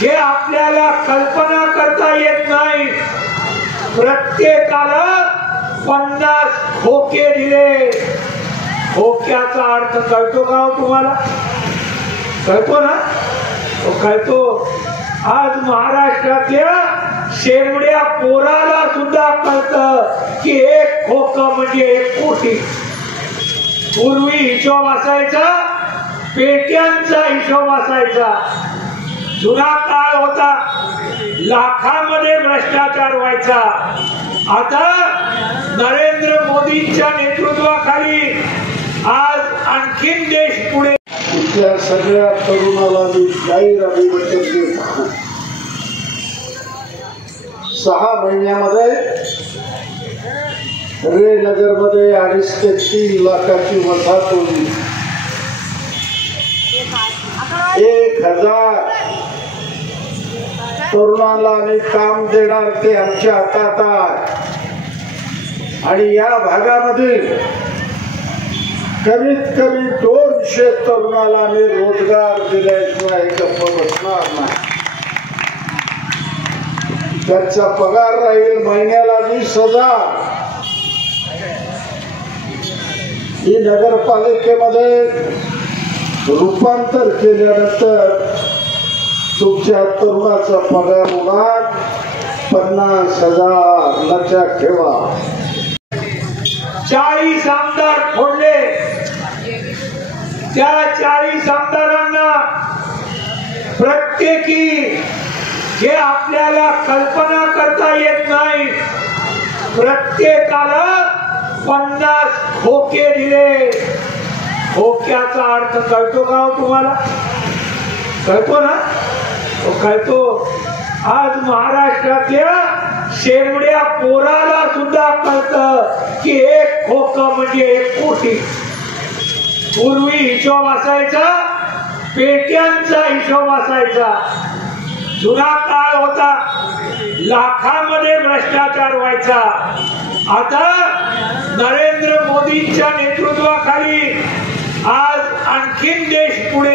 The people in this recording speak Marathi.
जे आपल्याला कल्पना करता येत नाही, प्रत्येकाला 50 खोके दिले। खोक्याचा अर्थ कळतो का हो तुम्हाला? कळतो ना? कळतो। आज महाराष्ट्रातल्या शेमड्या पोराला सुद्धा कळतं की एक खोक म्हणजे 1 कोटी। पूर्वी हिशोब असायचा, पेट्यांचा हिशोब असायचा। जुना काळ होता, लाखामध्ये भ्रष्टाचार व्हायचा। आता नरेंद्र मोदींच्या नेतृत्वाखाली आज आणखीन देश पुढे। इथल्या सगळ्या तरुणाला मी जाहीर अभिवादन देतो। 6 महिन्यामध्ये रे नगरमध्ये 2.5 ते 3 लाखाची वसाहत होती। 1000 तरुणांना आम्ही काम देणार, ते आमच्या हातात आहे। आणि या भागामध्ये कमीत कमी 200 तरुणाला आम्ही रोजगार दिल्याशिवाय गप्प बसणार नाही। त्यांचा पगार राहील महिन्याला 20,000। ही नगरपालिकेमध्ये रूपांतर केल्यानंतर तुमच्या तरुणाचा पगार होणार 50,000। लक्षात ठेवा। 40 आमदार फोडले, त्या 40 आमदारांना प्रत्येकी जे आपल्याला कल्पना करता येत नाही, प्रत्येकाला 50 खोके दिले। खोक्याचा अर्थ कळतो का हो तुम्हाला? कळतो ना? कळतो। आज महाराष्ट्रातल्या शेमड्या पोराला सुद्धा कळतं की एक खोक म्हणजे 1 कोटी। पूर्वी हिशोब असायचा, पेट्यांचा हिशोब असायचा। जुना काळ होता, लाखामध्ये भ्रष्टाचार व्हायचा। आता नरेंद्र मोदींच्या नेतृत्वाखाली आज आणखीन देश पुढे।